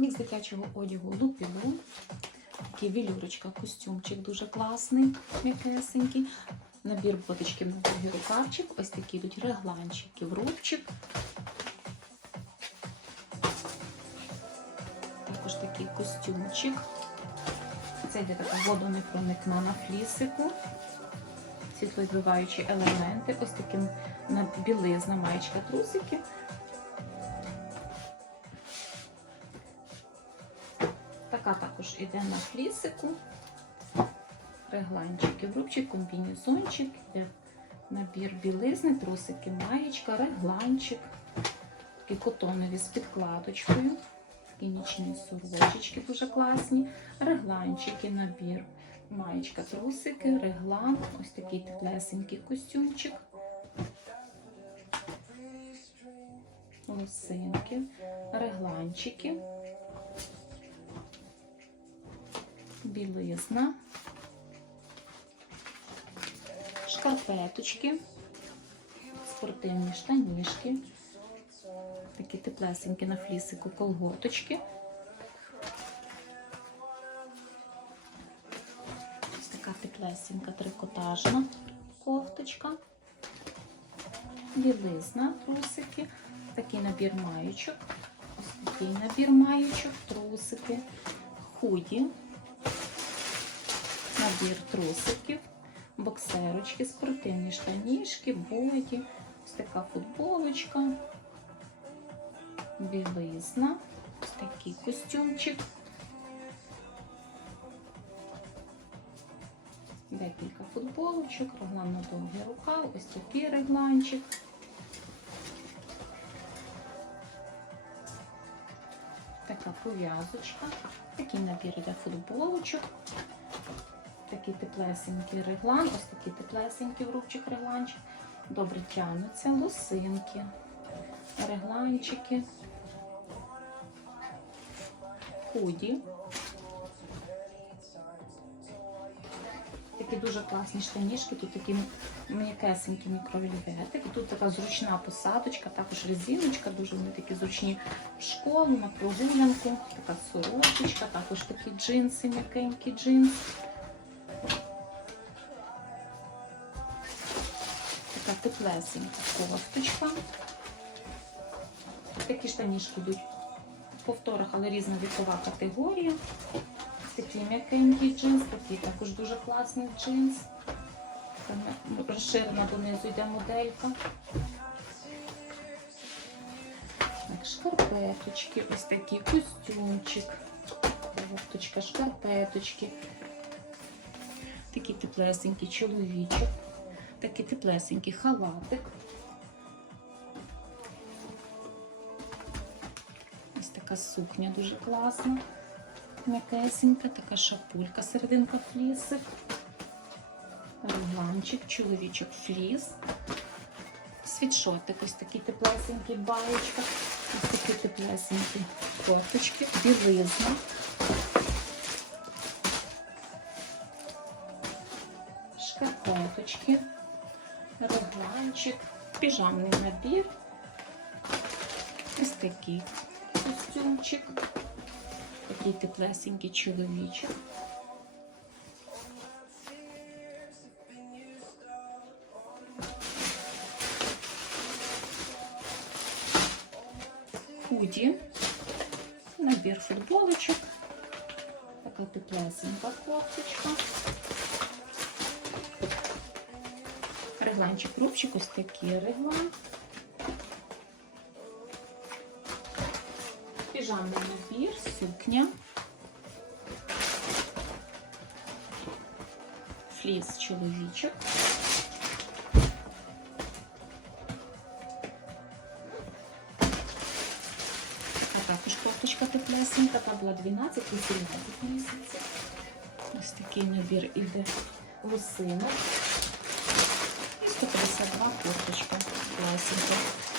Мікс дитячого одягу Лупілу. Такий вілюрочка, костюмчик дуже класний, м'якесенький. Набір боточки на довгий рукавчик. Ось такі йдуть регланчики рубчик. Також такий костюмчик. Це йде така водонепроникна на флісику. Світловідбиваючі елементи. Ось таким на білизна, маєчка, трусики. Така також іде на флісику. Регланчики, врубчик, комбінезончик, іде набір білизни, трусики, маєчка, регланчик. Такі котонові з підкладочкою. Такі нічні сорочечки дуже класні. Регланчики, набір. Маєчка, трусики, реглан, ось такий теплесенький костюмчик. Лосинки, регланчики. Білизна, шкарпеточки, спортивні штанішки, такі теплесенькі на флісику колготочки. Ось така теплесенька трикотажна кофточка, білизна, трусики, такий набір маючок, ось такий набір маючок, трусики, худі набір трусиків, боксерочки, спортивні штанішки, боді, ось така футболочка, білизна, ось такий костюмчик. Декілька футболочок, реглан на довгий рукав, ось такий регланчик. Така пов'язочка, такий набір для футболочок такий теплесенький реглан, ось такий теплесенький рубчик регланчик. Добре тягнуться, лосинки, регланчики, худі. Такі дуже класні штанішки, тут такі м'якесенькі мікровельветики. Тут така зручна посадочка, також резиночка, дуже вони такі зручні в школу, на прогулянку, така сорочечка, також такі джинси, м'якенькі джинси. Теплесенька кофточка. Такі штанішки йдуть в повторах, але різна вікова категорія. Такий м'якенький джинс, такий також дуже класний джинс. Там Розширена донизу йде моделька. Так, шкарпеточки, ось такий костюмчик, кофточка, шкарпеточки. Такий теплесенький чоловічок. Такий теплесенький халатик. Ось така сукня дуже класна. М'якесенька, така шапулька, серединка флісик. Регланчик, чоловічок фліс. Світшотик, ось такий теплесенький баєчка. Ось такі теплесенькі кофточки, білизна. Шкарпеточки регланчик, піжамний набір. Ось такий костюмчик, такий теплесенький чоловічок. Худі, набір футболочок, така теплесенька кофточка. Регланчик, рубчик, ось такий реглан. Піжамний набір, сукня. Фліс чоловічок. А також кофточка теплесенька, та була 12 і 17 місяців. Ось такий набір іде лосинок. 152 курточка класика.